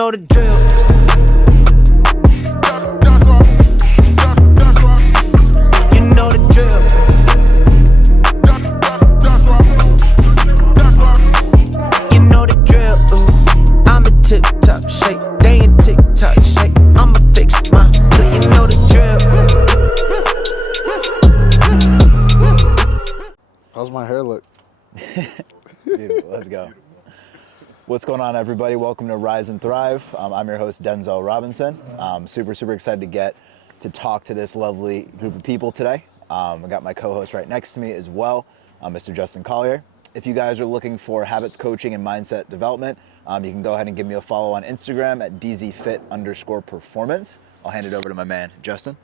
know the drill. You know the drill. You know the drill. I'm a tip-top shape. They in tick-tock shape. I'ma fix my play. You know the drill. How's my hair look? Beautiful. Let's go. What's going on, everybody? Welcome to Rise and Thrive. I'm your host, Denzel Robinson. I'm super excited to get to talk to this lovely group of people today. I got my co-host right next to me as well, Mr. Justin Collier. If you guys are looking for habits coaching and mindset development, you can go ahead and give me a follow on Instagram at dzfit_performance. I'll hand it over to my man, Justin.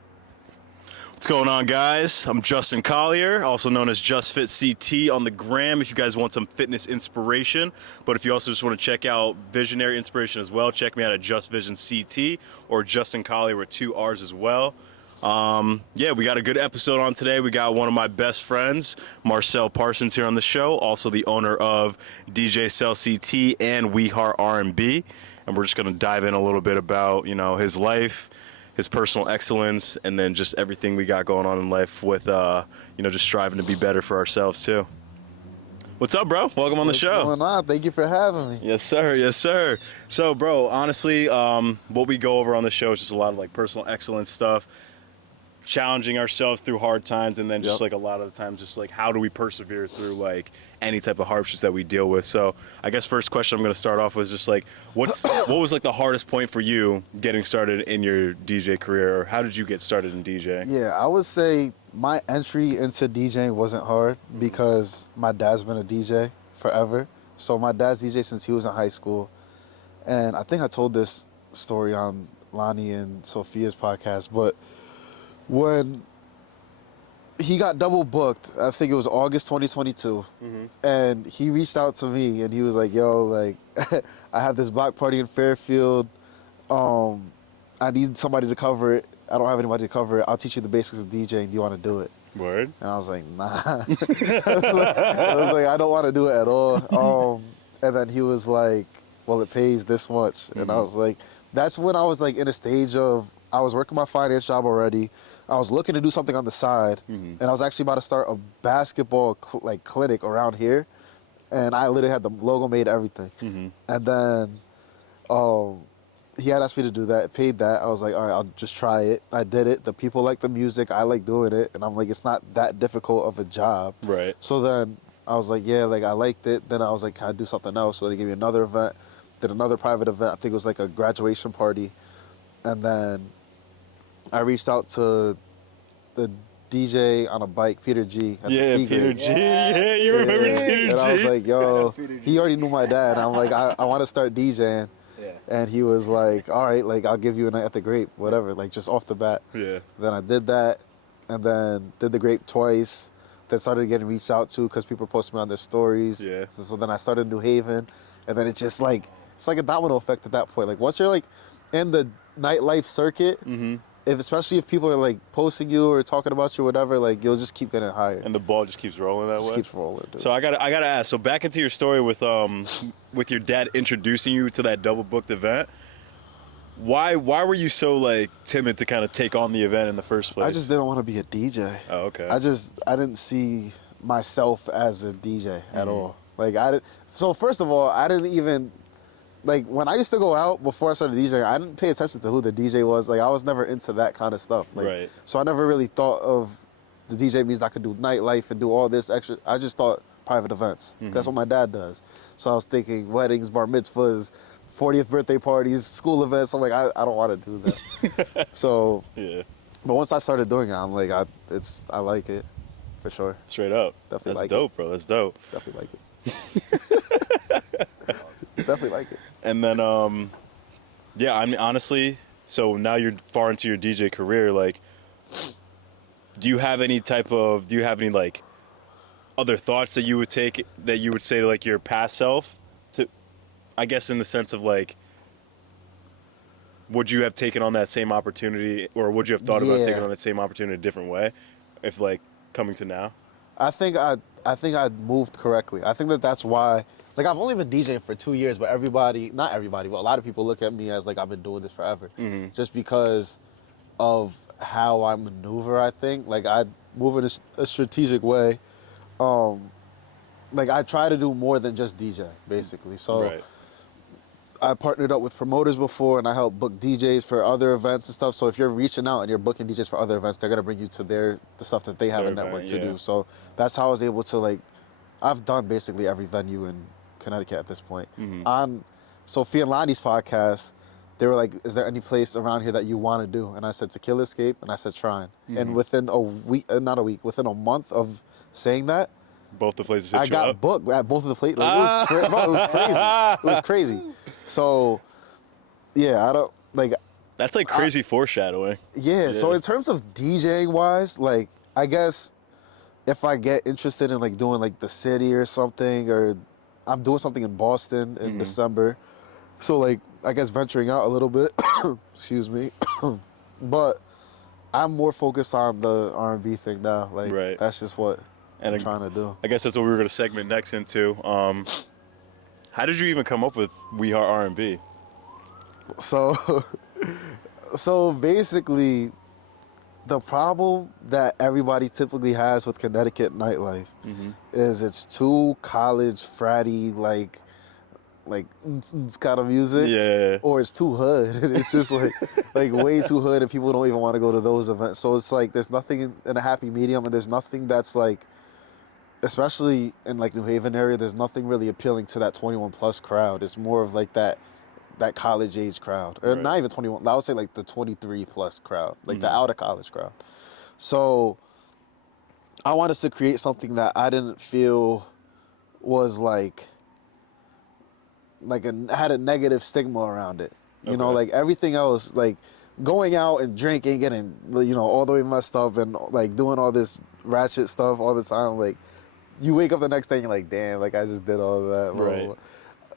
What's going on, guys? I'm Justin Collier, also known as JustFitCT on the gram if you guys want some fitness inspiration. But if you also just want to check out visionary inspiration as well, check me out at JustVisionCT or Justin Collier with 2 R's as well. Yeah, we got a good episode on today. We got one of my best friends, Marcel Parsons, here on the show, also the owner of DJ Cell CT and We Heart R&B. And we're just going to dive in a little bit about, his life, his personal excellence, and then just everything we got going on in life with, just striving to be better for ourselves too. What's up, bro? Welcome on the show. What's going on? Thank you for having me. Yes, sir. Yes, sir. So, bro, honestly, what we go over on the show is just a lot of personal excellence stuff, challenging ourselves through hard times, and then just a lot of the times just how do we persevere through any type of hardships that we deal with. So I guess first question I'm going to start off with is just what was the hardest point for you getting started in your DJ career, or how did you get started in DJing? Yeah, I would say my entry into DJing wasn't hard because my dad's been a DJ forever. So my dad's DJ since he was in high school, and I think I told this story on Lonnie and Sophia's podcast, but when he got double booked, I think it was August 2022, and he reached out to me and he was like, yo, I have this block party in Fairfield. I need somebody to cover it. I don't have anybody to cover it. I'll teach you the basics of DJing. Do you want to do it? Word? And I was like, nah. I was like, I don't want to do it at all. And then he was like, well, it pays this much. And I was like, that's when I was in a stage of, I was working my finance job already. I was looking to do something on the side, and I was actually about to start a basketball clinic around here, and I literally had the logo made, everything. And then he had asked me to do that, paid that. I was like, all right, I'll just try it. I did it. The people like the music. I like doing it, and I'm like, it's not that difficult of a job. Right. So then I was like, yeah, I liked it. Then I was like, can I do something else? So they gave me another event, did another private event. I think it was a graduation party, and then I reached out to the DJ on a bike, Peter G. Peter G. Yeah, you remember Peter G. And I was like, yo, he already knew my dad. And I'm like, I want to start DJing. Yeah. And he was like, all right, I'll give you a night at the Grape, whatever, just off the bat. Yeah. Then I did that, and then did the Grape twice. Then started getting reached out to because people posted me on their stories. Yeah. So then I started New Haven, and then it's just it's like a domino effect at that point. Once you're in the nightlife circuit, especially if people are posting you or talking about you or whatever, you'll just keep getting higher. And the ball just keeps rolling that way? Keeps rolling, dude. So I gotta ask, so back into your story with your dad introducing you to that double booked event, why were you so timid to kind of take on the event in the first place? I just didn't want to be a DJ. Oh, okay. I didn't see myself as a DJ at all. So first of all, I didn't even, when I used to go out before I started DJing, I didn't pay attention to who the DJ was. I was never into that kind of stuff. Right. So I never really thought of the DJ means I could do nightlife and do all this extra. I just thought private events. That's what my dad does. So I was thinking weddings, bar mitzvahs, 40th birthday parties, school events. I'm like, I don't want to do that. So, yeah. But once I started doing it, I'm like, I like it, for sure. Straight up. Definitely That's dope, bro. That's dope. Definitely like it. Definitely like it. And then, I mean, honestly, so now you're far into your DJ career. Do you have any other thoughts that you would say to your past self? To, I guess in the sense of would you have taken on that same opportunity, or would you have thought about taking on that same opportunity a different way, if coming to now? I think I moved correctly. I think that's why. Like I've only been DJing for 2 years, but not everybody, but a lot of people look at me as like I've been doing this forever, just because of how I maneuver. I think like I move in a strategic way. Like I try to do more than just DJ, basically. So. Right. I partnered up with promoters before, and I help book DJs for other events and stuff. So if you're reaching out and you're booking DJs for other events, they're gonna bring you to the stuff that they have Their a network event, to yeah. do. So that's how I was able to like. I've done basically every venue in Connecticut at this point. On Sophia and Lonnie's podcast, they were like, "Is there any place around here that you want to do?" And I said Tequila Escape, and I said Shrine. And within a week, not a week, within a month of saying that, Both the places hit I you got up? booked at both of the places. Like, it was crazy. It was crazy. So, yeah, I don't like. That's like crazy foreshadowing. Yeah. So in terms of DJing wise, like I guess if I get interested in like doing like the city or something, or I'm doing something in Boston in December, so like I guess venturing out a little bit. Excuse me. But I'm more focused on the R&B thing now. Like Right. that's just what And I'm trying to do. I guess that's what we were going to segment next into. How did you even come up with We Are R&B? So, so basically, the problem that everybody typically has with Connecticut nightlife is it's too college fratty, like kind of music, Yeah. or it's too hood. And it's just like way too hood, and people don't even want to go to those events. So it's like there's nothing in a happy medium, and there's nothing that's like, especially in like New Haven area, there's nothing really appealing to that 21 plus crowd. It's more of like that college age crowd, or Right. not even 21. I would say like the 23 plus crowd, like the out of college crowd. So I wanted to create something that I didn't feel was had a negative stigma around it. You know, Okay. like everything else, like going out and drinking, getting, all the way messed up and like doing all this ratchet stuff all the time. Like you wake up the next day and you're like, damn, like I just did all of that. Blah, Right. blah, blah.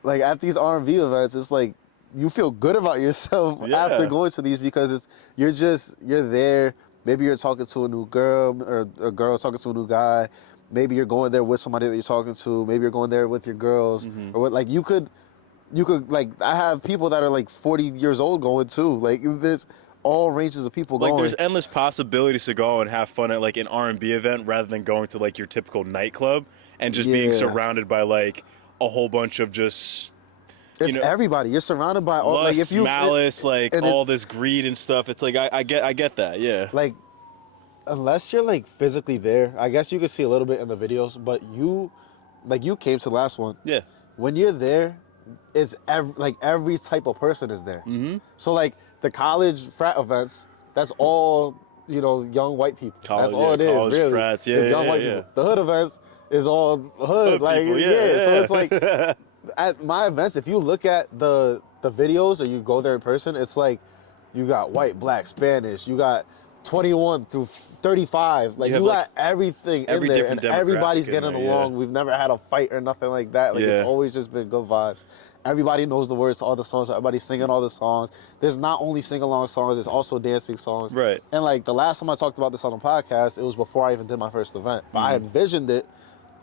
Like at these R&B events, it's like you feel good about yourself Yeah. after going to these, because you're there. Maybe you're talking to a new girl, or a girl talking to a new guy. Maybe you're going there with somebody that you're talking to. Maybe you're going there with your girls, or what. Like you could like, I have people that are like 40 years old going too. Like there's all ranges of people Like going. there's endless possibilities to go and have fun at like an R&B event rather than going to like your typical nightclub and just being Yeah. surrounded by like a whole bunch of just It's everybody. You're surrounded by all. lust, Like if you malice, like and all it's- this greed and stuff. It's like I get that, yeah. like, unless you're like physically there, I guess you could see a little bit in the videos. But you came to the last one. Yeah. When you're there, it's every type of person is there. So like the college frat events, that's all young white people. College- that's all yeah, it is. college Really, frats, yeah, it's young yeah, white yeah. people. The hood events is all hood. Hood Like people, yeah, So yeah. it's like at my events, if you look at the videos or you go there in person, it's like you got white, black, Spanish, you got 21 through 35. Like You you, have, like, got everything every in there, different and everybody's demographic in getting there, yeah. along. We've never had a fight or nothing like that. Like Yeah. it's always just been good vibes. Everybody knows the words to all the songs. Everybody's singing all the songs. There's not only sing-along songs, there's also dancing songs. Right. And like the last time I talked about this on the podcast, it was before I even did my first event. But I envisioned it,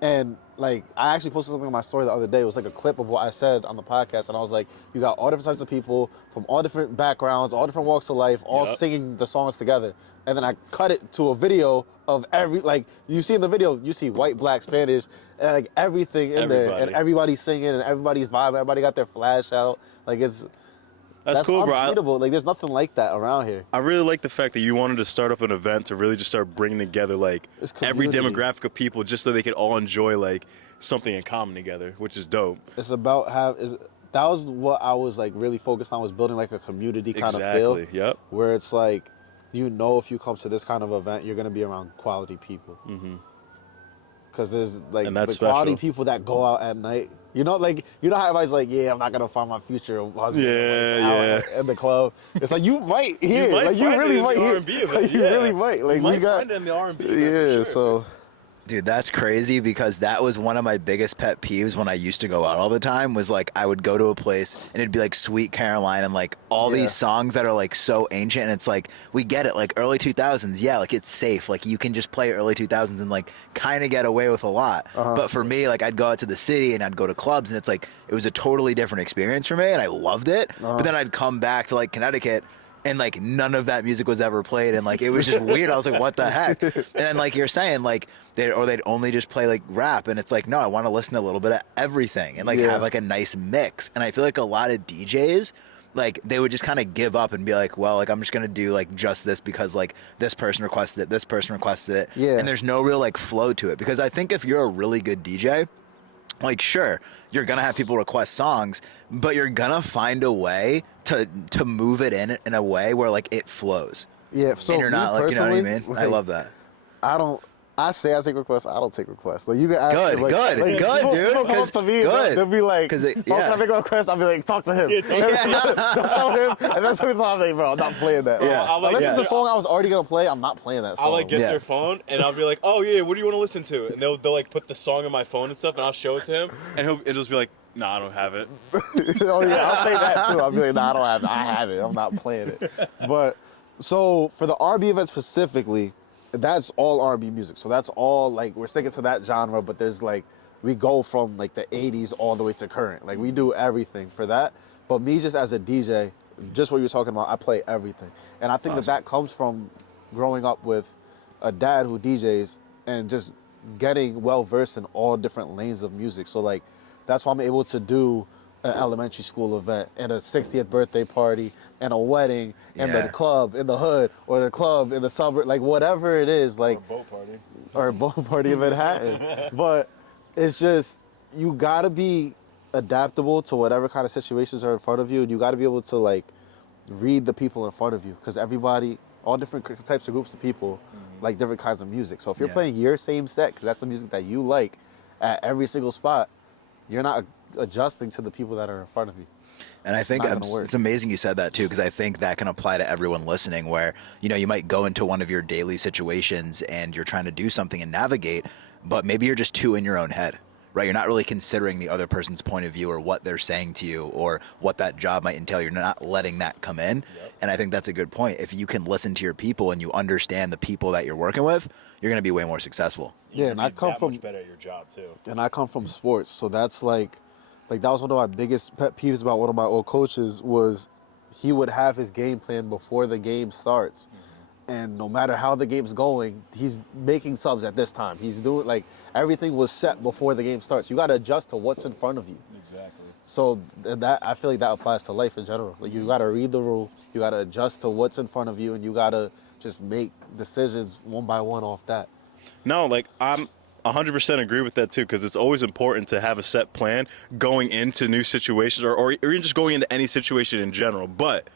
and like I actually posted something on my story the other day. It was like a clip of what I said on the podcast, and I was like, you got all different types of people from all different backgrounds, all different walks of life, all Yep. singing the songs together. And then I cut it to a video of you see in the video, you see white, black, Spanish, and like everything in there, and Everybody. everybody's singing, and everybody's vibing, everybody got their flash out. Like That's cool, bro. unbeatable. Like there's nothing like that around here. I really like the fact that you wanted to start up an event to really just start bringing together like It's every community. demographic of people just so they could all enjoy like something in common together, which is dope. It's about that was what I was like really focused on, was building like a community kind of feel. Exactly. Yep. Where it's like, if you come to this kind of event, you're gonna be around quality people. Because there's like And the that's quality special. people that go out at night. Like how everybody's like, yeah, I'm not gonna find my future husband Yeah, out in the club. It's like you might might like you find it really in might the hear. R&B event, Like, you yeah. really might. Like You might we got. find it in the R&B Yeah. event for sure. So Dude, that's crazy because that was one of my biggest pet peeves when I used to go out all the time was like I would go to a place and it'd be like Sweet Caroline and like all these songs that are like so ancient and it's like we get it like early 2000s, yeah, like it's safe, like you can just play early 2000s and like kind of get away with a lot. But for me, like I'd go out to the city and I'd go to clubs and it's like it was a totally different experience for me and I loved it. But then I'd come back to like Connecticut and like none of that music was ever played and like it was just weird. I was like, what the heck? And then like you're saying, like they'd only just play like rap and it's like, no, I want to listen to a little bit of everything and like have like a nice mix. And I feel like a lot of DJs, like they would just kind of give up and be like, well, like I'm just gonna do like just this because like this person requested it, this person requested it. And there's no real like flow to it. Because I think if you're a really good DJ, like sure, you're gonna have people request songs, but you're gonna find a way to move it in a way where like it flows. Yeah, so and you're not like, you know what I mean? Like, I love that. I say I take requests. I don't take requests. Like you can ask Good, me, like, good, like, good, people, dude. People come up to me, good. they'll be like, Cause "Oh, can I make a request?" I'll be like, "Talk to him." Tell him, and that's what I'm like, bro. I'm not playing that. Unless it's a song I was already gonna play, I'm not playing that song. I'll like get their phone and I'll be like, "Oh yeah, what do you want to listen to?" And they'll like put the song on my phone and stuff, and I'll show it to him, and it'll just be like, "Nah, I don't have it." Oh yeah, I'll say that too. I'll be like, "Nah, I don't have it. I have it. I'm not playing it." But so for the R&B event specifically, that's all R&B music. So that's all like we're sticking to that genre, but there's like we go from like the 80s all the way to current. Like we do everything for that. But me just as a DJ, just what you're talking about, I play everything. And I think that comes from growing up with a dad who DJs and just getting well versed in all different lanes of music. So like that's why I'm able to do an elementary school event and a 60th birthday party and a wedding and the club in the hood or the club in the suburb, like whatever it is, like or a boat party in Manhattan. But it's just you gotta be adaptable to whatever kind of situations are in front of you, and you gotta be able to like read the people in front of you, because everybody, all different types of groups of people like different kinds of music. So if you're playing your same set, because that's the music that you like at every single spot, you're not adjusting to the people that are in front of you. And I think it's amazing you said that too, because I think that can apply to everyone listening where, you know, you might go into one of your daily situations and you're trying to do something and navigate, but maybe you're just too in your own head, right? You're not really considering the other person's point of view or what they're saying to you or what that job might entail. You're not letting that come in. And I think that's a good point. If you can listen to your people and you understand the people that you're working with, you're going to be way more successful. Yeah, and I come from much better at your job too. And I come from sports, so that's like that was one of my biggest pet peeves about one of my old coaches was he would have his game plan before the game starts. And no matter how the game's going, he's making subs at this time. He's doing like everything was set before the game starts. You got to adjust to what's in front of you. Exactly. So that I feel like that applies to life in general. Like you got to read the rule, you got to adjust to what's in front of you, and you got to just make decisions one by one off that. No, like I'm 100% agree with that too, because it's always important to have a set plan going into new situations or even just going into any situation in general. But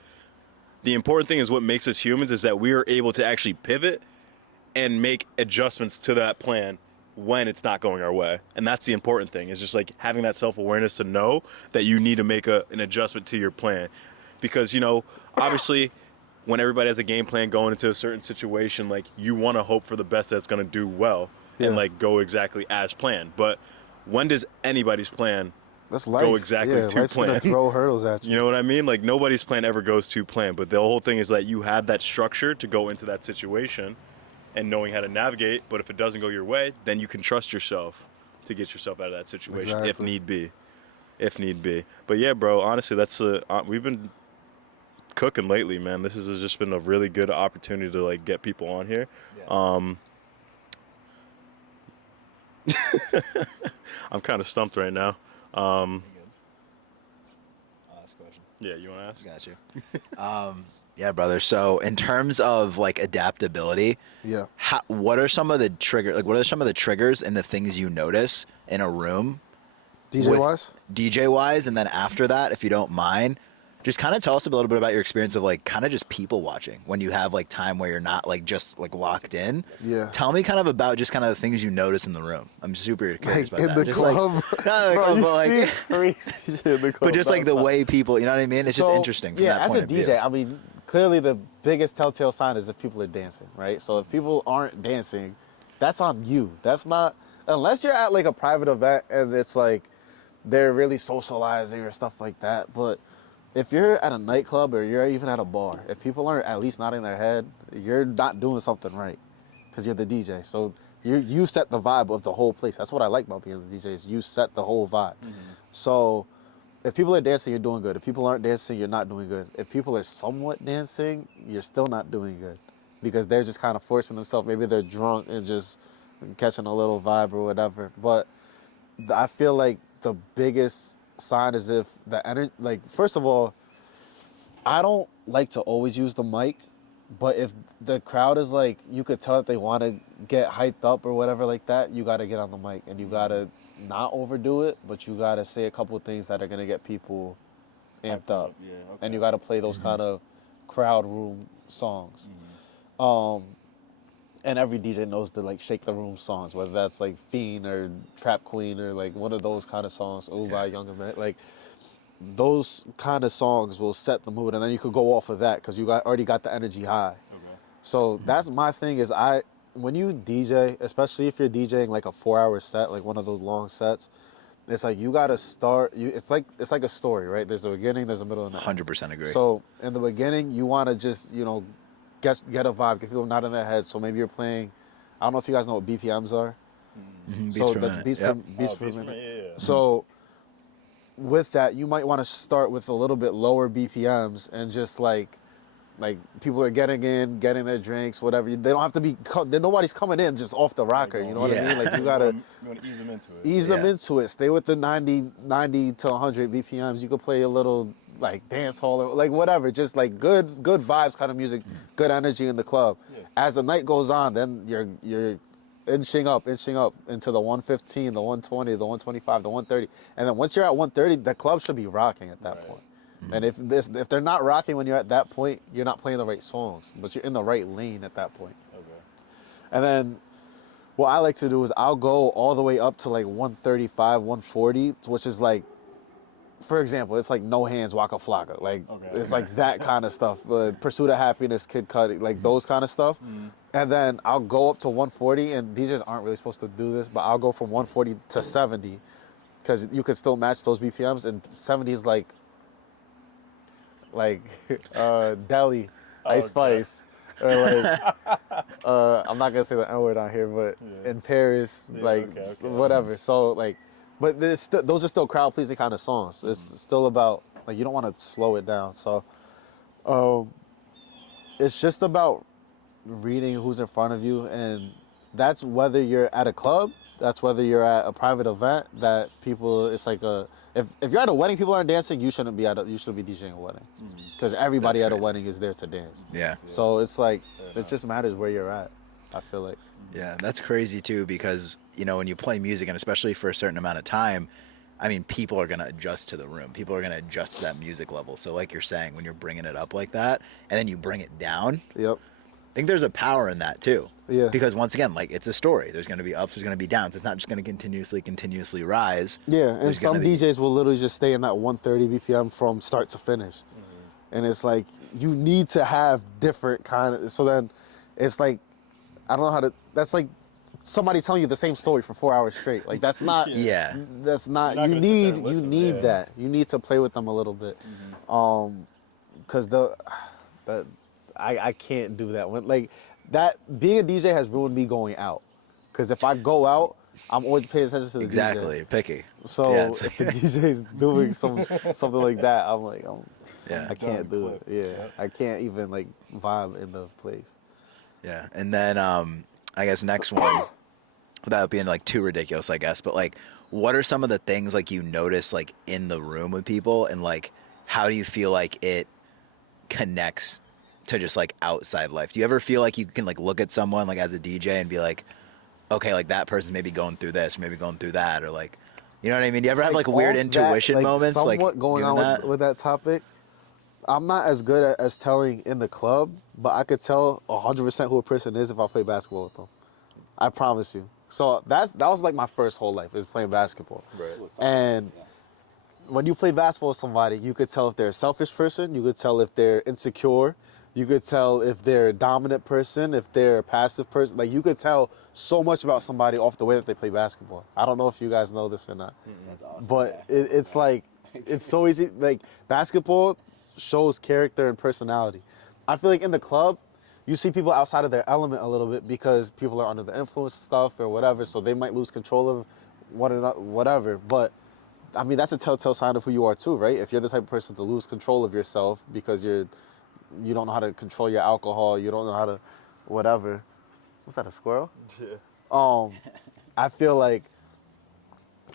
the important thing is what makes us humans is that we are able to actually pivot and make adjustments to that plan when it's not going our way. And that's the important thing, is just like having that self-awareness to know that you need to make an adjustment to your plan. Because, you know, obviously when everybody has a game plan going into a certain situation, like you want to hope for the best that's going to do well and like go exactly as planned. But when does anybody's plan That's life. go exactly to life's plan? Gonna throw hurdles at you. You know what I mean? Like nobody's plan ever goes to plan, but the whole thing is that you have that structure to go into that situation and knowing how to navigate. But if it doesn't go your way, then you can trust yourself to get yourself out of that situation if need be. But yeah, bro, honestly, that's we've been cooking lately, man. This has just been a really good opportunity to like get people on here. I'm kind of stumped right now. I'll ask a question. Yeah, you want to ask? Got you. Yeah, brother. So in terms of like adaptability, what are some of the triggers and the things you notice in a room? DJ wise, and then after that, if you don't mind, just kind of tell us a little bit about your experience of like kind of just people watching when you have like time where you're not like just like locked in. Yeah. Tell me kind of about just kind of the things you notice in the room. I'm super curious like about that. In the club. Like, not in the club, but like crazy shit in the club. but just like the way people, you know what I mean? It's just interesting from that point of view. Yeah, as a DJ, I mean, clearly the biggest telltale sign is if people are dancing, right? So if people aren't dancing, that's on you. That's not, unless you're at like a private event and it's like they're really socializing or stuff like that. But if you're at a nightclub or you're even at a bar, if people aren't at least nodding their head, you're not doing something right because you're the DJ. So you set the vibe of the whole place. That's what I like about being the DJ is you set the whole vibe. So if people are dancing, you're doing good. If people aren't dancing, you're not doing good. If people are somewhat dancing, you're still not doing good because they're just kind of forcing themselves. Maybe they're drunk and just catching a little vibe or whatever. But I feel like the biggest sign is if the energy, like, first of all, I don't like to always use the mic, but if the crowd is like, you could tell that they want to get hyped up or whatever like that, you got to get on the mic and you got to not overdo it, but you got to say a couple of things that are going to get people amped up. Yeah, okay. And you got to play those kind of crowd room songs. And every DJ knows to like shake the room songs, whether that's like Fiend or Trap Queen or like one of those kind of songs, Ooh by Young Man. Like those kind of songs will set the mood, and then you could go off of that because you already got the energy high. Okay. So that's my thing is when you DJ, especially if you're DJing like a 4-hour set, like one of those long sets, it's like you gotta start. It's like a story, right? There's a beginning, there's a middle, and an end. 100% agree. So in the beginning, you want to just get a vibe, get people not in their head. So maybe you're playing. I don't know if you guys know what BPMs are. Beats So per that's minute. beats Yep. per beats per minute. Yeah. So with that, you might want to start with a little bit lower BPMs and just like people are getting their drinks, whatever. They don't have to be. Nobody's coming in just off the rocker. You know what I mean? Like you gotta You want to ease them into it. ease them Yeah. into it. Stay with the 90 to 100 BPMs. You could play a little like dance hall or like whatever. Just like good vibes kind of music, good energy in the club. Yeah. As the night goes on, then you're inching up into the 115, the 120, the 125, the 130. And then once you're at 130, the club should be rocking at that point. And if they're not rocking when you're at that point, you're not playing the right songs, but you're in the right lane at that point. Okay. And then what I like to do is I'll go all the way up to like 135, 140, which is like, for example, it's like No Hands, Waka Flocka. Like, it's like that kind of stuff. Pursuit of Happiness, Kid Cudi, like those kind of stuff. And then I'll go up to 140, and DJs aren't really supposed to do this, but I'll go from 140 to 70 because you could still match those BPMs, and 70 is like Delhi, Ice Spice, or like I'm not gonna say the N word on here, but in Paris, whatever. So like, but those are still crowd pleasing kind of songs. It's still about like you don't want to slow it down. So it's just about reading who's in front of you, and that's whether you're at a club, that's whether you're at a private event. That people, it's like if you're at a wedding, people aren't dancing. You shouldn't be you should be DJing a wedding because everybody at a wedding is there to dance. Yeah. So it's like it just matters where you're at. I feel like. Yeah, that's crazy too because when you play music, and especially for a certain amount of time, I mean, people are gonna adjust to the room. People are gonna adjust to that music level. So like you're saying, when you're bringing it up like that, and then you bring it down. Yep. I think there's a power in that too. Yeah. Because once again, like it's a story. There's going to be ups, there's going to be downs. It's not just going to continuously rise. Yeah, and There's some gonna be- DJs will literally just stay in that 130 BPM from start to finish. And it's like you need to have different kind of. So then, it's like I don't know how to. That's like somebody telling you the same story for 4 hours straight. Like that's not. Yeah. That's not. You're not You gonna sit there need. and You listen, need yeah. that. You need to play with them a little bit. Because I can't do that. Like that being a DJ has ruined me going out. Because if I go out, I'm always paying attention to the Exactly. DJ. Picky. So Yeah, if the DJ's doing something like that, I'm like, Yeah. I can't do it. Yeah, I can't even like vibe in the place. Yeah. And then I guess next one, without being like too ridiculous, I guess, but like what are some of the things like you notice like in the room with people, and like how do you feel like it connects to just like outside life? Do you ever feel like you can like look at someone like as a DJ and be like, okay, like that person's maybe going through this, or maybe going through that, or like, you know what I mean? Do you ever have like weird off intuition that, moments? Somewhat Like going doing on that? with that topic. I'm not as good as telling in the club, but I could tell 100% who a person is if I play basketball with them. I promise you. So that was like my first whole life is playing basketball. Right. And when you play basketball with somebody, you could tell if they're a selfish person. You could tell if they're insecure. You could tell if they're a dominant person, if they're a passive person. Like, you could tell so much about somebody off the way that they play basketball. I don't know if you guys know this or not. That's awesome. But it's like, it's so easy. Like, basketball shows character and personality. I feel like in the club, you see people outside of their element a little bit because people are under the influence and stuff or whatever, so they might lose control of one another, whatever. But, I mean, that's a telltale sign of who you are too, right? If you're the type of person to lose control of yourself because you don't know how to control your alcohol, you don't know how to whatever. Was that a squirrel? Yeah. I feel like,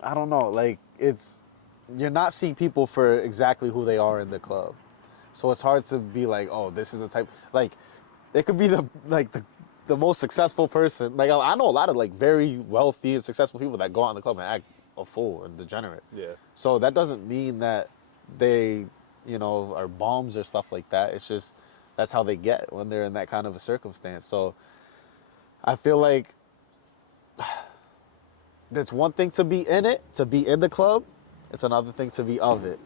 I don't know, like, you're not seeing people for exactly who they are in the club. So it's hard to be like, oh, this is the type, like, it could be the most successful person. Like, I know a lot of like very wealthy and successful people that go out in the club and act a fool and degenerate. Yeah. So that doesn't mean that they, are bums or stuff like that. It's just, that's how they get when they're in that kind of a circumstance. So I feel like it's one thing to be in it, to be in the club. It's another thing to be of it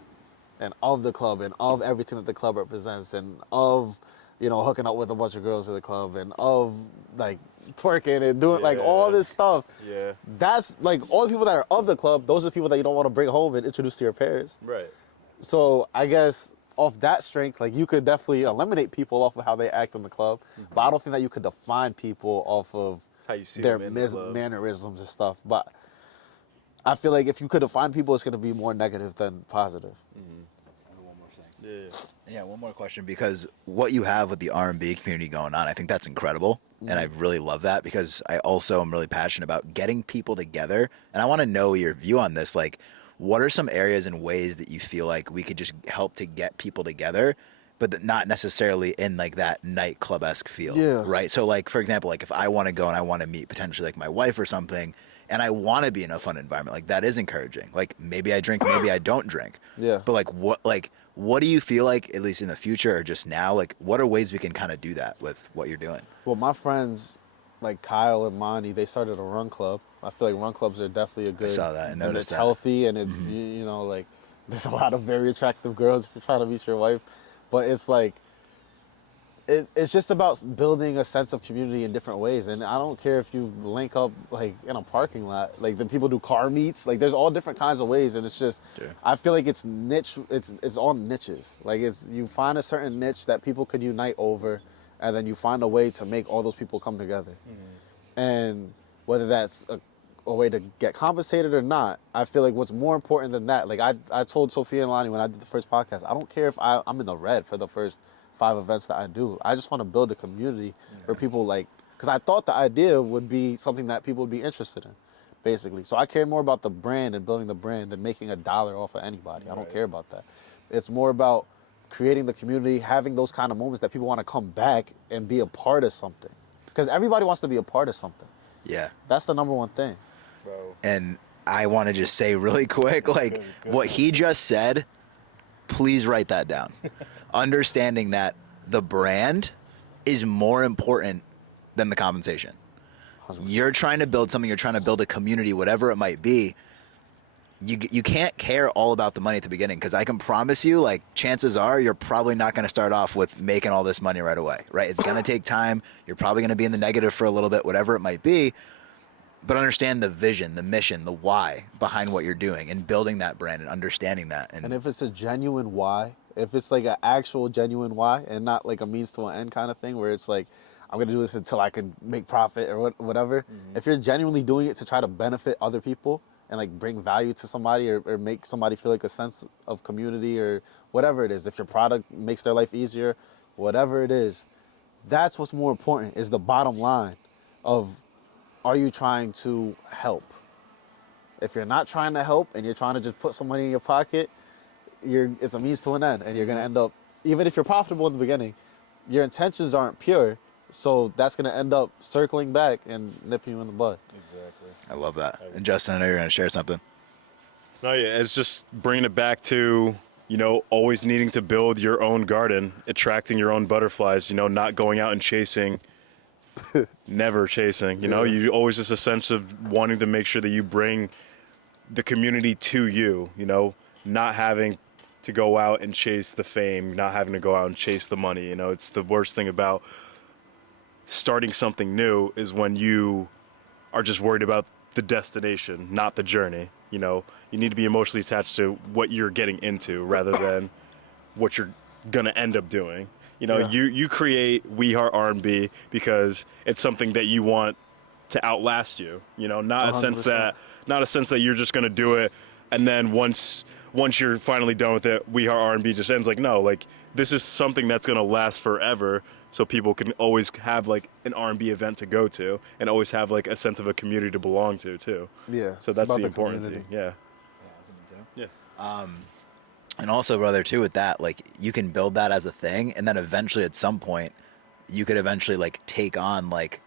and of the club and of everything that the club represents and of, hooking up with a bunch of girls in the club and of like twerking and doing like all this stuff. Yeah. That's like all the people that are of the club, those are the people that you don't want to bring home and introduce to your parents. Right. So I guess off that strength, like you could definitely eliminate people off of how they act in the club, but I don't think that you could define people off of How you see their them in the club. mannerisms and stuff. But I feel like if you could define people, it's going to be more negative than positive. One more thing. Yeah. Yeah, one more question, because what you have with the R&B community going on, I think that's incredible, and I really love that because I also am really passionate about getting people together, and I want to know your view on this. Like, what are some areas and ways that you feel like we could just help to get people together, but not necessarily in like that nightclub-esque feel, Yeah. right? So, like, for example, like if I want to go and I want to meet potentially like my wife or something, and I want to be in a fun environment, like that is encouraging. Like maybe I drink, maybe I don't drink. Yeah. But what do you feel like, at least in the future or just now, like what are ways we can kind of do that with what you're doing? Well, my friends like Kyle and Monty, they started a run club. I feel like run clubs are definitely a good. I saw that and noticed it's that. healthy and it's like there's a lot of very attractive girls if you're trying to meet your wife, but it's like it's just about building a sense of community in different ways. And I don't care if you link up like in a parking lot, like the people do car meets, like there's all different kinds of ways. And it's just, I feel like it's niche, it's all niches. Like you find a certain niche that people could unite over, and then you find a way to make all those people come together. And whether that's a way to get compensated or not, I feel like what's more important than that, like I told Sophia and Lonnie when I did the first podcast, I don't care if I'm in the red for the first 5 events that I do. I just want to build a community where people like, because I thought the idea would be something that people would be interested in, basically. So I care more about the brand and building the brand than making $1 off of anybody. I don't care about that. It's more about creating the community, having those kind of moments that people want to come back and be a part of something. Because everybody wants to be a part of something. Yeah. That's the number one thing. Bro. And I want to just say really quick, like what he just said, please write that down. Understanding that the brand is more important than the compensation. 100%. You're trying to build something, you're trying to build a community, whatever it might be. You can't care all about the money at the beginning, because I can promise you, like, chances are you're probably not going to start off with making all this money right away, right? It's going to take time. You're probably going to be in the negative for a little bit, whatever it might be. But understand the vision, the mission, the why behind what you're doing and building that brand and understanding that. And if it's a genuine why, if it's like an actual genuine why and not like a means to an end kind of thing where it's like, I'm going to do this until I can make profit or whatever. If you're genuinely doing it to try to benefit other people and like bring value to somebody or make somebody feel like a sense of community or whatever it is, if your product makes their life easier, whatever it is, that's what's more important, is the bottom line of, are you trying to help? If you're not trying to help and you're trying to just put some money in your pocket, it's a means to an end, and you're going to end up, even if you're profitable in the beginning, your intentions aren't pure, so that's going to end up circling back and nipping you in the bud. Exactly. I love that. And Justin, I know you're going to share something. No, yeah, it's just bringing it back to, always needing to build your own garden, attracting your own butterflies, not going out and chasing, never chasing, you always just a sense of wanting to make sure that you bring the community to you, not having to go out and chase the fame, not having to go out and chase the money. You know, it's the worst thing about starting something new is when you are just worried about the destination, not the journey. You know, you need to be emotionally attached to what you're getting into rather than what you're gonna end up doing. You know, you create We Heart R&B because it's something that you want to outlast you. You know, not a sense 100%. that you're just gonna do it and then once you're finally done with it, We Heart R&B just ends. Like, no, like this is something that's gonna last forever. So people can always have like an R&B event to go to, and always have like a sense of a community to belong to too. Yeah. So that's the important thing. Yeah. Yeah. And also, brother, too, with that, like you can build that as a thing, and then eventually, at some point, you could eventually like take on like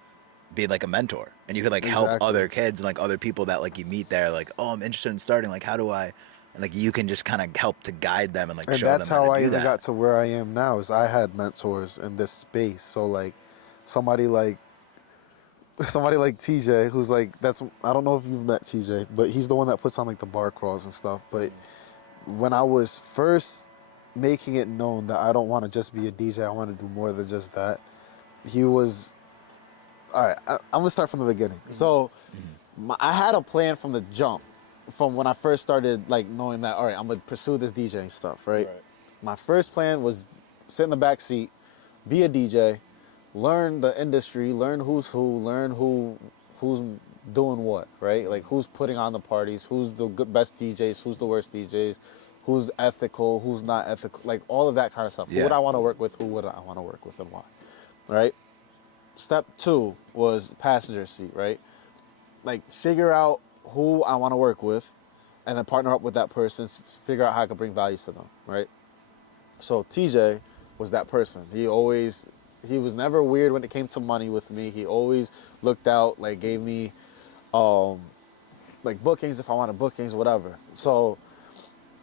being like a mentor, and you could like help other kids and like other people that like you meet there. Like, oh, I'm interested in starting. Like, how do I? And like you can just kind of help to guide them and like show them how to do that. And that's how I even got to where I am now. Is I had mentors in this space. So like somebody like TJ, who's like I don't know if you've met TJ, but he's the one that puts on like the bar crawls and stuff. But when I was first making it known that I don't want to just be a DJ, I want to do more than just that, he was, all right, I'm going to start from the beginning. So I had a plan from the jump, from when I first started like knowing that, all right, I'm going to pursue this DJing stuff, right? My first plan was sit in the back seat, be a DJ, learn the industry, learn who's who, learn who's doing what, right? Like who's putting on the parties, who's the best DJs, who's the worst DJs, who's ethical, who's not ethical, like all of that kind of stuff. Who would I want to work with, who would I want to work with, and why, right? Step 2 was passenger seat, right? Like figure out who I want to work with and then partner up with that person, figure out how I can bring values to them, right? So TJ was that person. He was never weird when it came to money with me. He always looked out, like gave me like bookings if I wanted bookings, whatever. So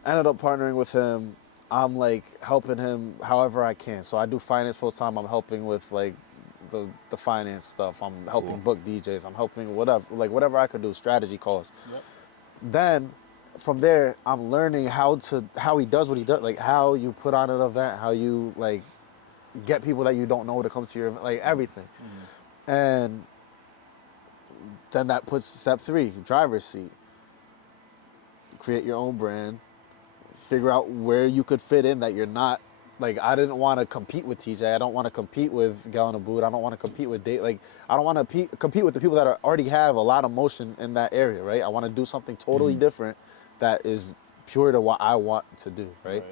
I ended up partnering with him. I'm like helping him however I can. So I do finance full time. I'm helping with like the finance stuff. I'm helping book DJs. I'm helping whatever I could do, strategy calls. Then from there, I'm learning how he does what he does, like how you put on an event, how you like get people that you don't know to come to your event, like everything. And then that puts step 3, driver's seat. Create your own brand. Figure out where you could fit in that you're not, like I didn't want to compete with TJ. I don't want to compete with Gal in a Boot. I don't want to compete with Date. Like I don't want to compete with the people that already have a lot of motion in that area, right? I want to do something totally different that is pure to what I want to do, right?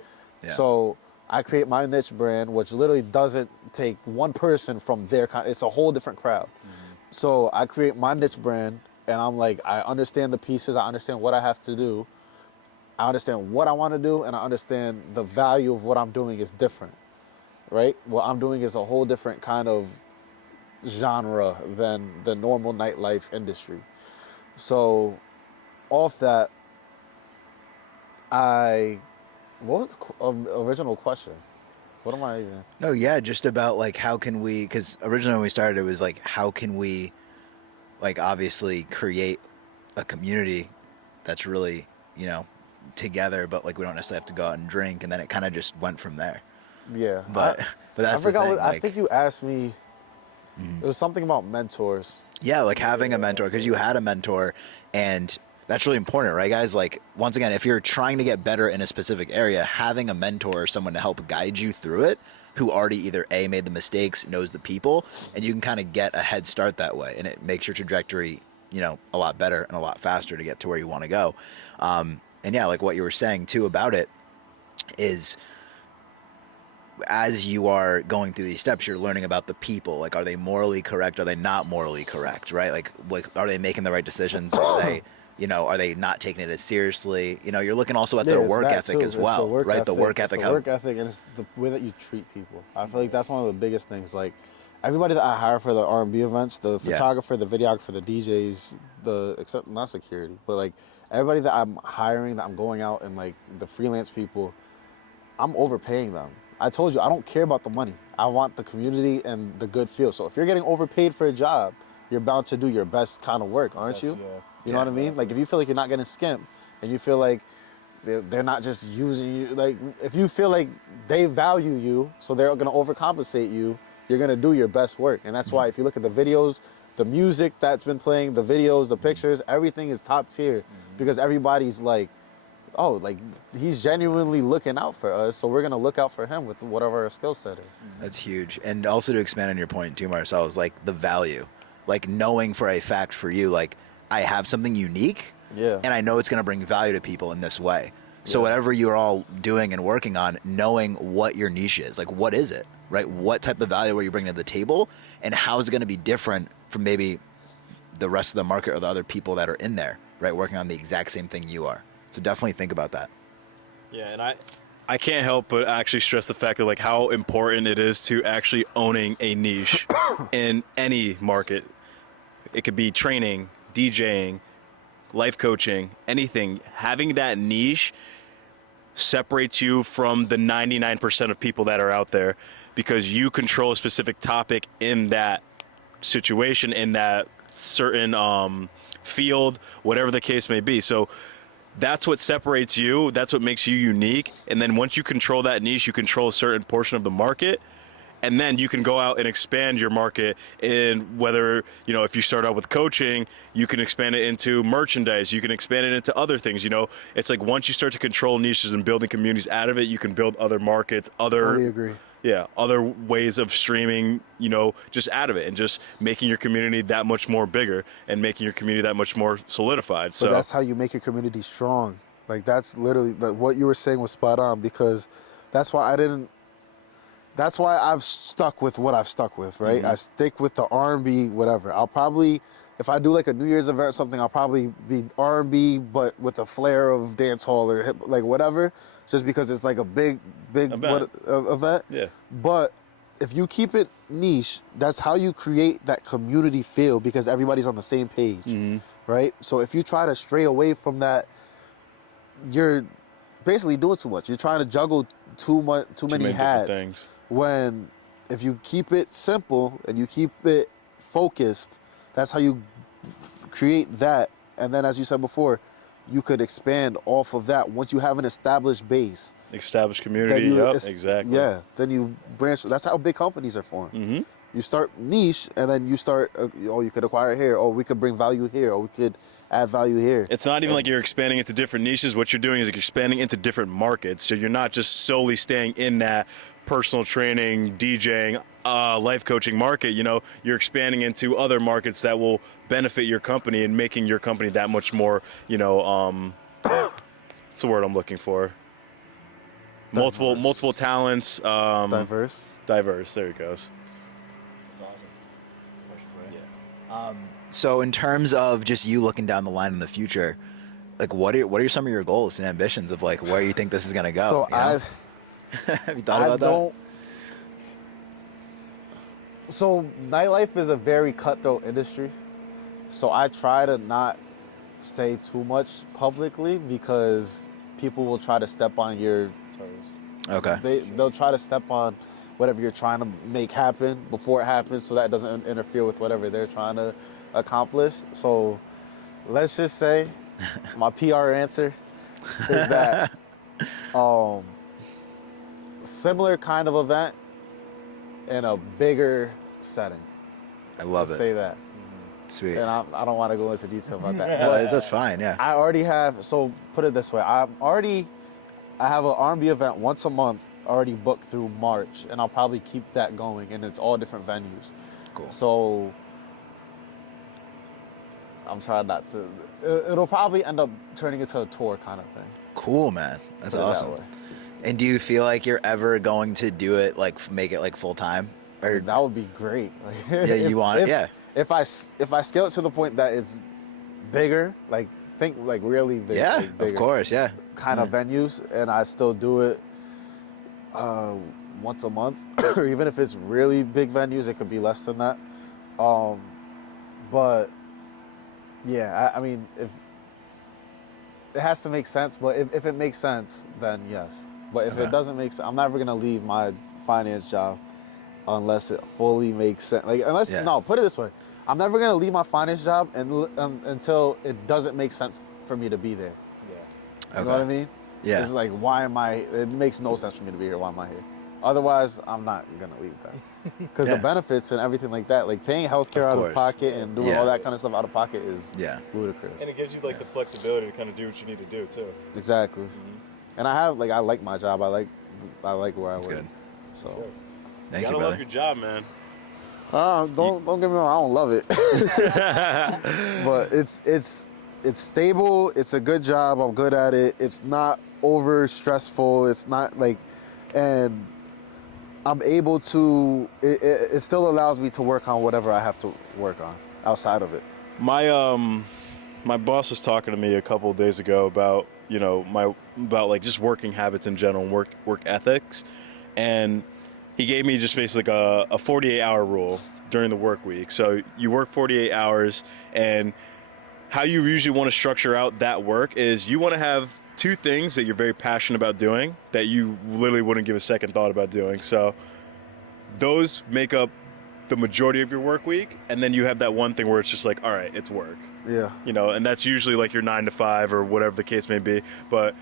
Yeah. So I create my niche brand, which literally doesn't take one person from their it's a whole different crowd. So I create my niche brand, and I'm like, I understand the pieces, I understand what I have to do, I understand what I want to do, and I understand the value of what I'm doing is different, right? What I'm doing is a whole different kind of genre than the normal nightlife industry. So off that, what was the original question? What am I even? No, yeah, just about like how can we, because originally when we started it was like how can we like obviously create a community that's really, you know, together, but like we don't necessarily have to go out and drink, and then it kind of just went from there. Yeah. But that's I forgot the thing, I think you asked me, it was something about mentors. Yeah, like having a mentor, because you had a mentor, and that's really important, right, guys? Like, once again, if you're trying to get better in a specific area, having a mentor or someone to help guide you through it, who already either A, made the mistakes, knows the people, and you can kind of get a head start that way, and it makes your trajectory, you know, a lot better and a lot faster to get to where you want to go. And yeah, like what you were saying too about it is, as you are going through these steps, you're learning about the people. Like, are they morally correct? Are they not morally correct? Right? Like are they making the right decisions? Are they, you know, are they not taking it as seriously? You know, you're looking also at their work ethic as well, right? The work ethic. The work ethic, and it's the way that you treat people. I feel like that's one of the biggest things. Like, everybody that I hire for the R&B events, the photographer, the videographer, the DJs, except not security, but like everybody that I'm hiring, that I'm going out and like the freelance people, I'm overpaying them. I told you, I don't care about the money. I want the community and the good feel. So if you're getting overpaid for a job, you're bound to do your best kind of work, aren't you? Yeah. You know what I mean? Like if you feel like you're not getting skimped and you feel like they're not just using you. Like, if you feel like they value you, so they're gonna overcompensate you, you're gonna do your best work. And that's why if you look at the videos, the music that's been playing, the videos, the pictures, everything is top tier because everybody's like, oh, like he's genuinely looking out for us, so we're gonna look out for him with whatever our skill set is. That's huge. And also to expand on your point too, Marcel, is like the value, like knowing for a fact for you, like I have something unique, and I know it's gonna bring value to people in this way. So whatever you're all doing and working on, knowing what your niche is, like what is it, right? What type of value are you bringing to the table, and how is it gonna be different from maybe the rest of the market or the other people that are in there, right, working on the exact same thing you are. So definitely think about that. Yeah, and I can't help but actually stress the fact that like how important it is to actually owning a niche in any market. It could be training, DJing, life coaching, anything. Having that niche separates you from the 99% of people that are out there because you control a specific topic in that situation, in that certain field, whatever the case may be. So that's what separates you. That's what makes you unique. And then once you control that niche, you control a certain portion of the market. And then you can go out and expand your market in whether, you know, if you start out with coaching, you can expand it into merchandise. You can expand it into other things. You know, it's like once you start to control niches and building communities out of it, you can build other markets, Totally agree. Yeah, other ways of streaming, you know, just out of it and just making your community that much more bigger and making your community that much more solidified. So that's how you make your community strong. Like that's literally what you were saying was spot on because that's why I've stuck with what I've stuck with, right? I stick with the R&B, whatever. I'll probably, if I do like a New Year's event or something, I'll probably be R&B, but with a flair of dance hall or hip, like whatever, just because it's like a big event. Yeah. But if you keep it niche, that's how you create that community feel because everybody's on the same page, right? So if you try to stray away from that, you're basically doing too much. You're trying to juggle too many hats. Things. When if you keep it simple and you keep it focused, that's how you create that. And then as you said before, you could expand off of that once you have an established base. Established community, exactly. Yeah, then you branch. That's how big companies are formed. You start niche and then you start, you could acquire here, we could bring value here, we could add value here. It's not even like you're expanding into different niches. What you're doing is like you're expanding into different markets. So you're not just solely staying in that personal training, DJing, life coaching market. You know, you're expanding into other markets that will benefit your company and making your company that much more, you know, what's the word I'm looking for? Multiple talents. Diverse. There it goes. That's awesome. Yeah. So in terms of just you looking down the line in the future, like what are some of your goals and ambitions of like where you think this is gonna go? So have you thought about that? So nightlife is a very cutthroat industry. So I try to not say too much publicly because people will try to step on your toes. Okay. They'll try to step on whatever you're trying to make happen before it happens so that doesn't interfere with whatever they're trying to accomplish. So let's just say my PR answer is that similar kind of event in a bigger setting. I love Let's it. say that. Sweet. And I don't want to go into detail about that. No, But that's fine, yeah. I already have, so put it this way, I have an R&B event once a month already booked through March, and I'll probably keep that going, and it's all different venues. Cool. So I'm trying not to, it'll probably end up turning into a tour kind of thing. Cool, man. That's Put it that awesome. way. And do you feel like you're ever going to do it, like make it like full time? Or That would be great. yeah, you want it? Yeah. If I scale it to the point that it's bigger, like think like really big, Yeah, like bigger of course, yeah. kind of venues, and I still do it once a month, or even if it's really big venues, it could be less than that. But yeah, I mean, if it has to make sense, but if it makes sense, then yes. But if it doesn't make sense, I'm never gonna leave my finance job unless it fully makes sense. Like no, put it this way: I'm never gonna leave my finance job until it doesn't make sense for me to be there. Okay. You know what I mean? Yeah. It's like, why am I? It makes no sense for me to be here. Why am I here? Otherwise, I'm not gonna leave that. Because Yeah. the benefits and everything like that, like paying healthcare Of out course. of pocket and doing Yeah. all that kind of stuff out of pocket is Yeah. ludicrous. And it gives you like the flexibility to kind of do what you need to do too. Exactly. And I like my job. I like where I work. good. So. Thank you, Gotta brother. love your job, man. Don't get me wrong. I don't love it, but it's stable. It's a good job. I'm good at it. It's not over stressful. It's not like, and I'm able to. It still allows me to work on whatever I have to work on outside of it. My boss was talking to me a couple of days ago about about like just working habits in general and work ethics, and he gave me just basically like a 48-hour rule during the work week. So you work 48 hours, and how you usually want to structure out that work is you want to have 2 things that you're very passionate about doing that you literally wouldn't give a second thought about doing. So those make up the majority of your work week, and then you have that one thing where it's just like, all right, it's work. Yeah. And that's usually like your 9 to 5 or whatever the case may be. But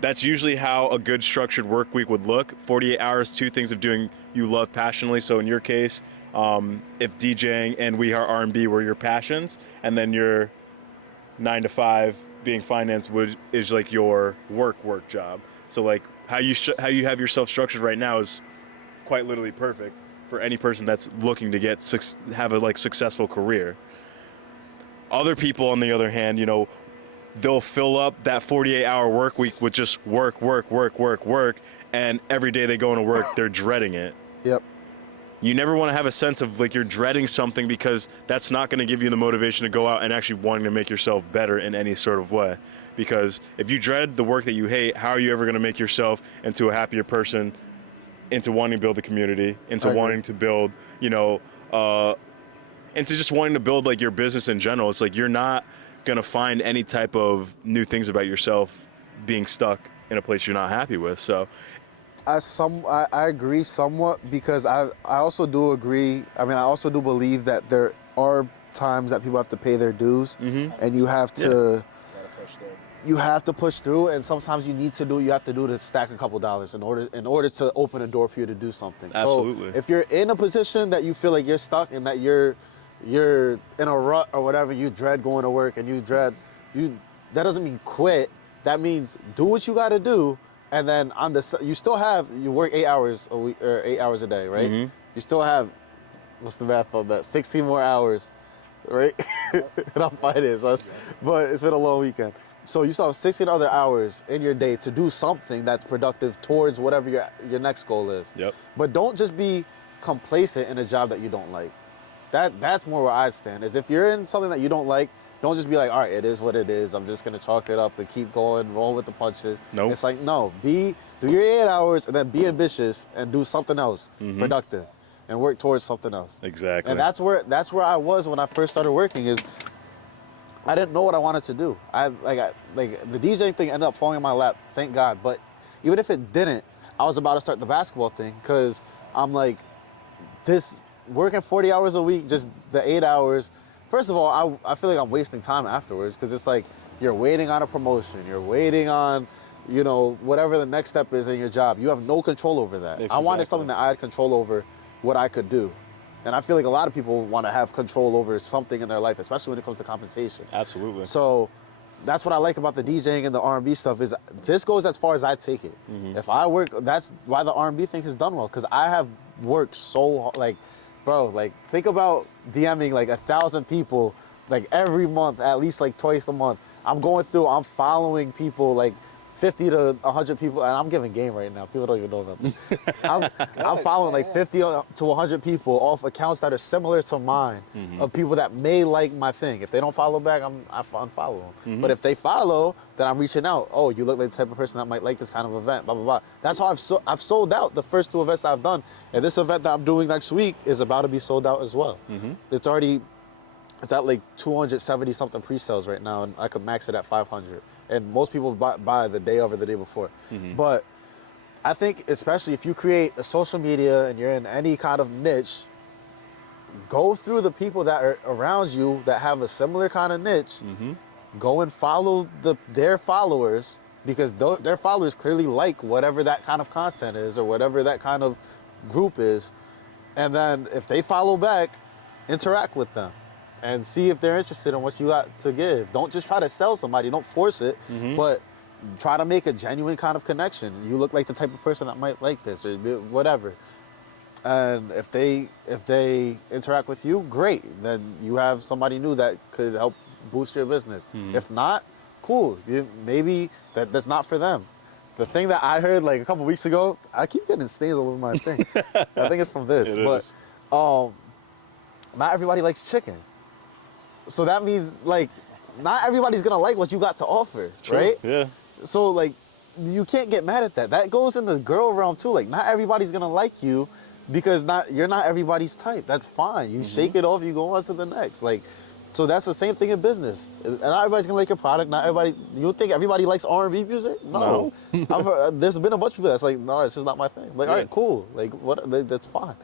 that's usually how a good structured work week would look. 48 hours, 2 things of doing you love passionately. So in your case, if DJing and We Are R&B were your passions, and then your 9 to 5 being finance is like your work job. So like how you have yourself structured right now is quite literally perfect for any person that's looking to have a like successful career. Other people, on the other hand, they'll fill up that 48-hour work week with just work, and every day they go into work, they're dreading it. Yep. You never want to have a sense of like you're dreading something, because that's not going to give you the motivation to go out and actually wanting to make yourself better in any sort of way. Because if you dread the work that you hate, how are you ever going to make yourself into a happier person, into wanting to build a community, into wanting to build, into just wanting to build like your business in general? It's like you're not going to find any type of new things about yourself being stuck in a place you're not happy with. So I agree somewhat, because I also do agree. I mean, I also do believe that there are times that people have to pay their dues, and you have to push through. And sometimes you need to do what you have to do to stack a couple dollars in order to open a door for you to do something. Absolutely. So if you're in a position that you feel like you're stuck and that you're in a rut or whatever, you dread going to work, and that doesn't mean quit. That means do what you got to do. And then you work 8 hours a week or 8 hours a day, right? You still have, what's the math on that? 16 more hours, right? And I'm fighting, but it's been a long weekend. So you still have 16 other hours in your day to do something that's productive towards whatever your next goal is. Yep. But don't just be complacent in a job that you don't like. That's more where I stand, is if you're in something that you don't like, don't just be like, all right, it is what it is. I'm just going to chalk it up and keep going, roll with the punches. Nope. It's like, no, do your 8 hours and then be ambitious and do something else productive and work towards something else. Exactly. And that's where I was when I first started working, is I didn't know what I wanted to do. The DJ thing ended up falling in my lap, thank God. But even if it didn't, I was about to start the basketball thing, because I'm like, this working 40 hours a week, just the 8 hours. First of all, I feel like I'm wasting time afterwards, because it's like you're waiting on a promotion, you're waiting on, whatever the next step is in your job. You have no control over that. I wanted something that I had control over, what I could do. And I feel like a lot of people want to have control over something in their life, especially when it comes to compensation. Absolutely. So that's what I like about the DJing and the R&B stuff, is this goes as far as I take it. If I work, that's why the R&B thing has done well, because I have worked so hard. Think about DMing like 1,000 people, like every month, at least like twice a month. I'm following people like 50 to 100 people, and I'm giving game right now. People don't even know about me. I'm following like 50 to 100 people off accounts that are similar to mine, of people that may like my thing. If they don't follow back, I unfollow them. But if they follow, then I'm reaching out. Oh, you look like the type of person that might like this kind of event, blah, blah, blah. That's how I've sold out the first 2 events that I've done. And this event that I'm doing next week is about to be sold out as well. It's at like 270 something pre-sales right now, and I could max it at 500. And most people buy the day of or the day before. But I think, especially if you create a social media and you're in any kind of niche, go through the people that are around you that have a similar kind of niche, go and follow their followers, because their followers clearly like whatever that kind of content is or whatever that kind of group is. And then if they follow back, interact with them and see if they're interested in what you got to give. Don't just try to sell somebody, don't force it, but try to make a genuine kind of connection. You look like the type of person that might like this or whatever. And if they interact with you, great. Then you have somebody new that could help boost your business. If not, cool. Maybe that's not for them. The thing that I heard like a couple weeks ago, I keep getting stains all over my thing. I think it's from this. Not everybody likes chicken. So that means like not everybody's gonna like what you got to offer, right? Yeah. So like you can't get mad at that. That goes in the girl realm too. Like not everybody's gonna like you because you're not everybody's type. That's fine. You shake it off, you go on to the next. Like, so that's the same thing in business. And not everybody's gonna like your product. Not everybody. You think everybody likes R&B music? No. There's been a bunch of people that's like, no, it's just not my thing. Like, all right, cool. Like, what? That's fine.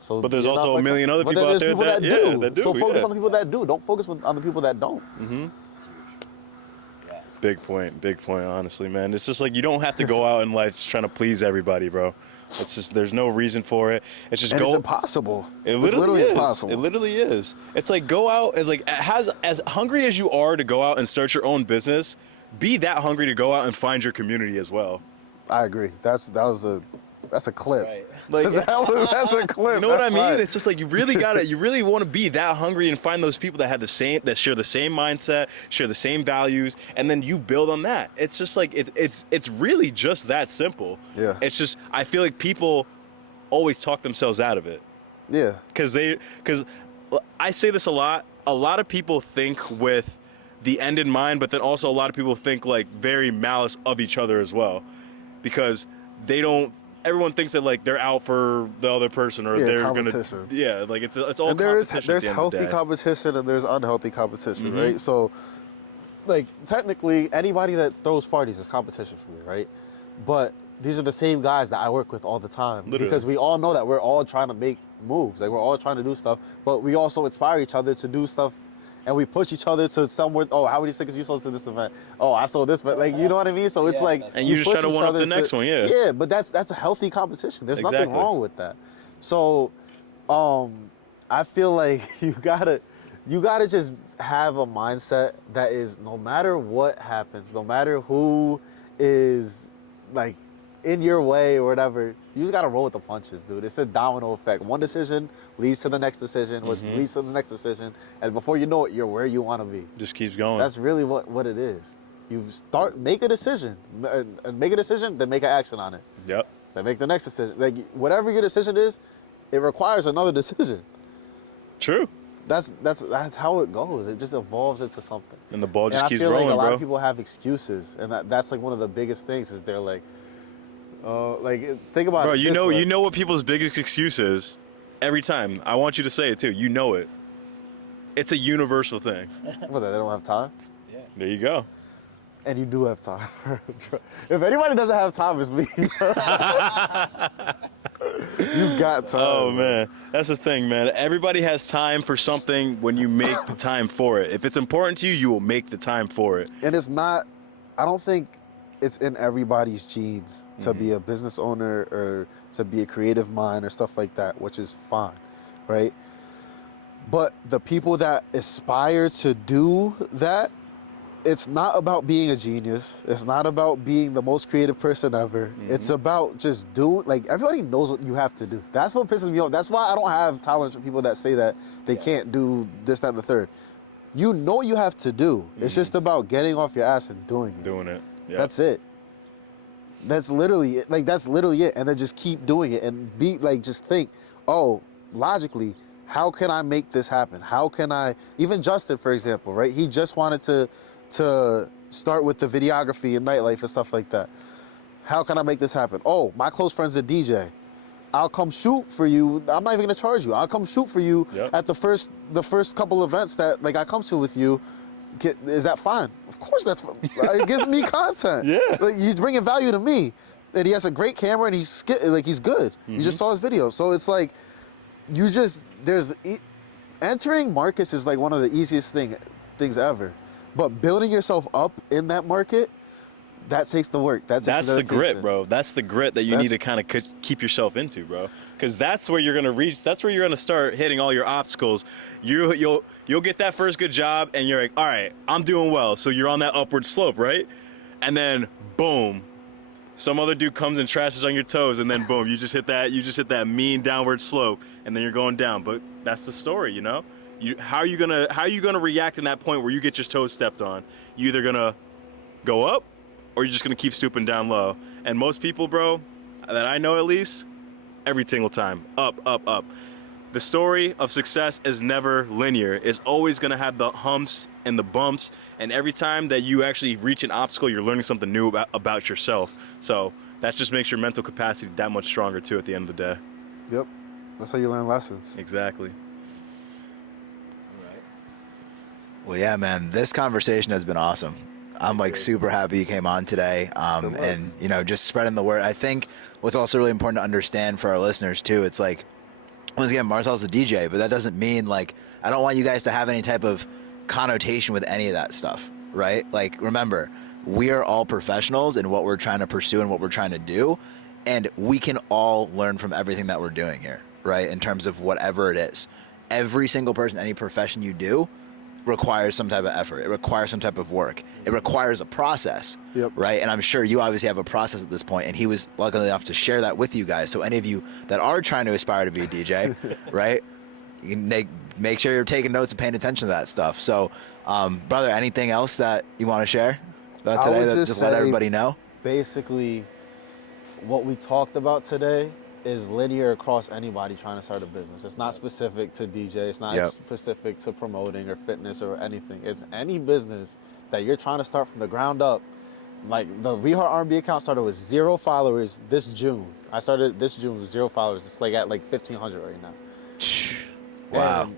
So, but there's also a million other people out there that do. So focus on the people that do. Don't focus on the people that don't. Big point, honestly, man. It's just like you don't have to go out in life just trying to please everybody, bro. It's just, there's no reason for it. It's just It's impossible. It's literally is. impossible. It literally is. It's like go out as hungry as you are to go out and start your own business, be that hungry to go out and find your community as well. I agree. That's a clip. Right. Like That's a clip. you know what I That's mean? right. It's just like you really want to be that hungry and find those people that share the same mindset, share the same values, and then you build on that. It's just like it's really just that simple. Yeah. It's just I feel like people always talk themselves out of it. Yeah. Because I say this a lot. A lot of people think with the end in mind, but then also a lot of people think like very malice of each other as well, because everyone thinks that like they're out for the other person or they're gonna like it's all and there's healthy competition and there's unhealthy competition, right? So like technically anybody that throws parties is competition for me, right? But these are the same guys that I work with all the time. Literally. Because we all know that we're all trying to make moves, like we're all trying to do stuff, but we also inspire each other to do stuff. And we push each other to somewhere. Oh, how many tickets you sold to this event? Oh, I sold this, but like, you know what I mean? So it's like, and you just try to one up the next one, yeah. Yeah, but that's a healthy competition. There's nothing wrong with that. So, I feel like you gotta just have a mindset that is no matter what happens, no matter who is like in your way or whatever, you just gotta roll with the punches, dude. It's a domino effect. One decision leads to the next decision, which leads to the next decision, and before you know it, you're where you want to be. Just keeps going. That's really what it is. You make a decision, and make a decision, then make an action on it. Yep. Then make the next decision. Like whatever your decision is, it requires another decision. True. That's how it goes. It just evolves into something. And the ball just keeps rolling, rolling, like a lot bro. of people have excuses, and that's like one of the biggest things is they're like, think about Bro, it. you know what people's biggest excuse is every time. I want you to say it too. You know it. It's a universal thing. What, that they don't have time? Yeah. There you go. And you do have time. If anybody doesn't have time, it's me. You got time. Oh man, that's the thing, man. Everybody has time for something when you make the time for it. If it's important to you, you will make the time for it. And it's not, I don't think it's in everybody's genes to be a business owner or to be a creative mind or stuff like that, which is fine, right? But the people that aspire to do that, it's not about being a genius. It's not about being the most creative person ever. It's about just everybody knows what you have to do. That's what pisses me off. That's why I don't have tolerance for people that say that they can't do this, that, and the third. You know what you have to do. It's just about getting off your ass and doing it. Doing it. Yep. That's it. That's literally it. Like, that's literally it. And then just keep doing it and just think, oh, logically, how can I make this happen? How can I, even Justin, for example, right? He just wanted to start with the videography and nightlife and stuff like that. How can I make this happen? Oh, my close friend's a DJ. I'll come shoot for you. I'm not even gonna charge you. I'll come shoot for you at the first couple events that I come to with you. Is that fine? Of course that's fine. It gives me content. Yeah. He's bringing value to me. And he has a great camera and he's good. You just saw his video. So it's like, entering markets is like one of the easiest things ever. But building yourself up in that market, that takes the work. That's the grit, bro. That's the grit that you need to kind of keep yourself into, bro. Because that's where you're gonna reach. That's where you're gonna start hitting all your obstacles. You'll get that first good job, and you're like, all right, I'm doing well. So you're on that upward slope, right? And then boom, some other dude comes and trashes on your toes, and then boom, you just hit that mean downward slope, and then you're going down. But that's the story, you know. How are you gonna react in that point where you get your toes stepped on? You either gonna go up, or you're just gonna keep stooping down low. And most people, bro, that I know at least, every single time, up, up, up. The story of success is never linear. It's always gonna have the humps and the bumps, and every time that you actually reach an obstacle, you're learning something new about yourself. So that just makes your mental capacity that much stronger too at the end of the day. Yep. That's how you learn lessons. Exactly. Well, yeah, man, this conversation has been awesome. I'm like super happy you came on today, and you know, just spreading the word. I think what's also really important to understand for our listeners too, it's like, once again, Marcel's a DJ, but that doesn't mean like, I don't want you guys to have any type of connotation with any of that stuff, right? Like, remember, we are all professionals in what we're trying to pursue and what we're trying to do, and we can all learn from everything that we're doing here, right? In terms of whatever it is. Every single person, any profession you do, requires some type of effort. It requires some type of work. It requires a process, right? And I'm sure you obviously have a process at this point, and he was lucky enough to share that with you guys. So any of you that are trying to aspire to be a DJ, right, you can make sure you're taking notes and paying attention to that stuff. So, brother, anything else that you want to share about today that just let everybody know? Basically, what we talked about today is linear across anybody trying to start a business. It's not specific to DJ. It's not specific to promoting or fitness or anything. It's any business that you're trying to start from the ground up. Like the We Heart R&B account started with 0 followers this June. I started this June with 0 followers. It's like at like 1,500 right now. Wow. And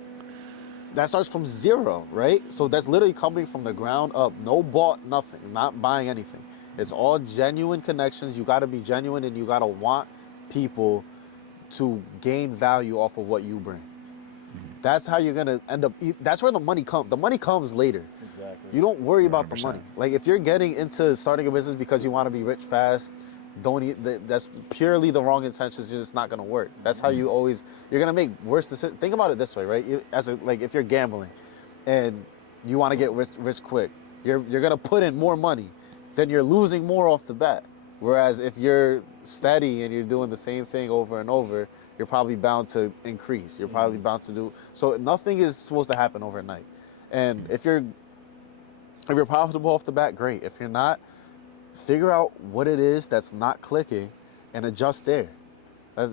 that starts from 0, right? So that's literally coming from the ground up. No bought, nothing. Not buying anything. It's all genuine connections. You got to be genuine, and you got to want people to gain value off of what you bring. That's how you're gonna end up. That's where the money comes. The money comes later. Exactly. You don't worry about 100%. the money. Like if you're getting into starting a business because you want to be rich fast, that's purely the wrong intentions. It's not gonna work. That's how you're gonna make worse decisions. Think about it this way, right? Like if you're gambling, and you want to get rich quick, you're gonna put in more money, then you're losing more off the bat. Whereas if you're steady and you're doing the same thing over and over, you're probably bound to increase. You're probably bound to do so. Nothing is supposed to happen overnight. And if you're profitable off the bat, great. If you're not, figure out what it is that's not clicking and adjust there.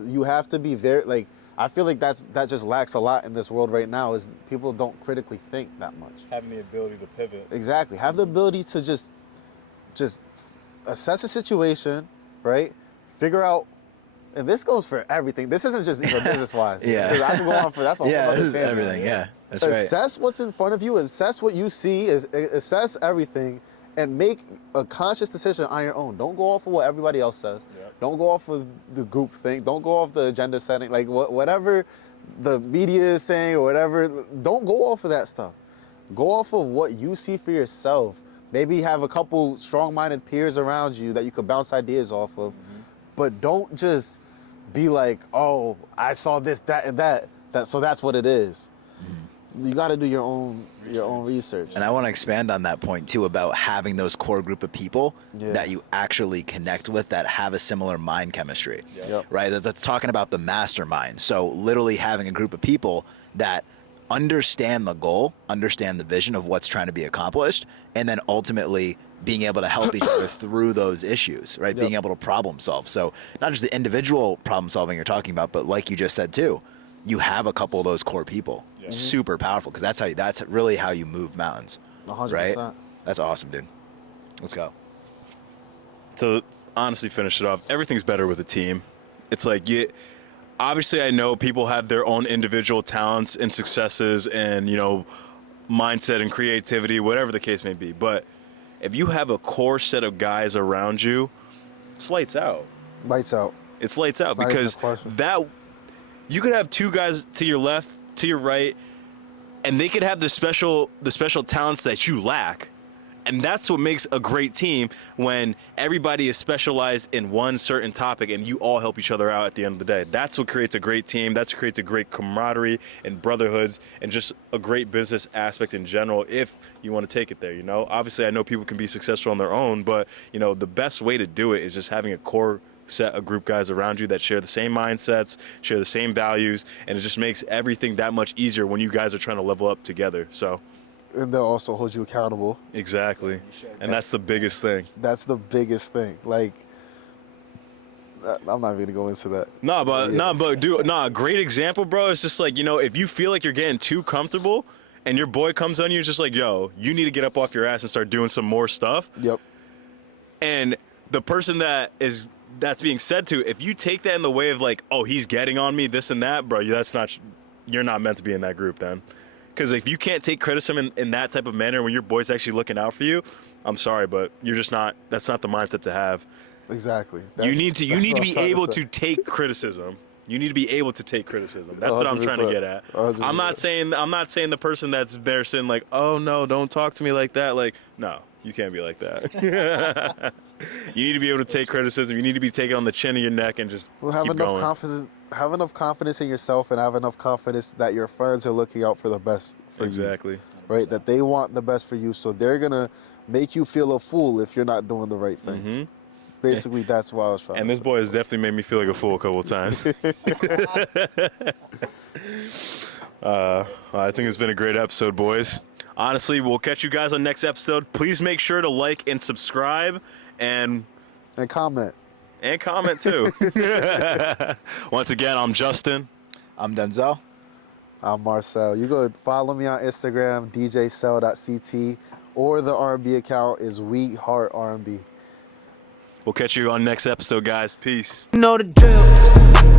You have to be very I feel like that just lacks a lot in this world right now. Is people don't critically think that much. Having the ability to pivot. Exactly. Have the ability to just assess a situation, right? Figure out, and this goes for everything. This isn't just even business-wise. Yeah. I can go on for that's a whole Yeah, other this is tangent. everything. Yeah, that's right. Assess what's in front of you. Assess what you see. Assess everything, and make a conscious decision on your own. Don't go off of what everybody else says. Yep. Don't go off of the group thing. Don't go off the agenda setting. Like whatever the media is saying or whatever. Don't go off of that stuff. Go off of what you see for yourself. Maybe have a couple strong-minded peers around you that you could bounce ideas off of. But don't just be like, oh, I saw this, that, and that. So that's what it is. You got to do your own research. And I want to expand on that point too about having those core group of people that you actually connect with that have a similar mind chemistry, right? That's talking about the mastermind. So literally having a group of people that understand the goal, understand the vision of what's trying to be accomplished, and then ultimately being able to help each other through those issues, right? Being able to problem solve. So not just the individual problem solving you're talking about, but like you just said too, you have a couple of those core people. Super powerful, because that's really how you move mountains. 100%. Right? That's awesome, dude. Let's go. To honestly finish it off, everything's better with a team. It's like obviously I know people have their own individual talents and successes and, mindset and creativity, whatever the case may be. But if you have a core set of guys around you, it's lights out. Lights out. It's lights out, It's not even a because question. you could have two guys to your left, to your right, and they could have the special talents that you lack, And that's what makes a great team, when everybody is specialized in one certain topic and you all help each other out at the end of the day. That's what creates a great team. That's what creates a great camaraderie and brotherhoods and just a great business aspect in general, if you want to take it there, you know? Obviously, I know people can be successful on their own, but, you know, the best way to do it is just having a core set of group guys around you that share the same mindsets, share the same values, and it just makes everything that much easier when you guys are trying to level up together. So, And they'll also hold you accountable. exactly. And that's the biggest thing. That's the biggest thing. Like, I'm not even gonna go into that. A great example, bro. It's just like, you know, if you feel like you're getting too comfortable and your boy comes on you, it's just like, yo, you need to get up off your ass and start doing some more stuff. Yep. And the person that's being said to, if you take that in the way of like, oh, he's getting on me, this and that, bro, you're not meant to be in that group then. Because if you can't take criticism in that type of manner when your boy's actually looking out for you, I'm sorry, but that's not the mindset to have. Exactly. You need to be able to take criticism. You need to be able to take criticism. That's what I'm trying to get at. 100%. I'm not saying the person that's there saying like, oh no, don't talk to me like that. Like, no, you can't be like that. You need to be able to take criticism. You need to be taken on the chin of your neck and just have enough confidence in yourself, and have enough confidence that your friends are looking out for the best for you. Exactly. Right? That they want the best for you, so they're gonna make you feel a fool if you're not doing the right things. Mm-hmm. Basically, that's why I was trying. And this boy has definitely made me feel like a fool a couple of times. I think it's been a great episode, boys. Honestly, we'll catch you guys on next episode. Please make sure to like and subscribe and comment. And comment too. Once again, I'm Justin. I'm Denzel. I'm Marcel. You go follow me on Instagram, djcell.ct, or the R&B account is We Heart R&B. We'll catch you on next episode, guys. Peace. You know the drill.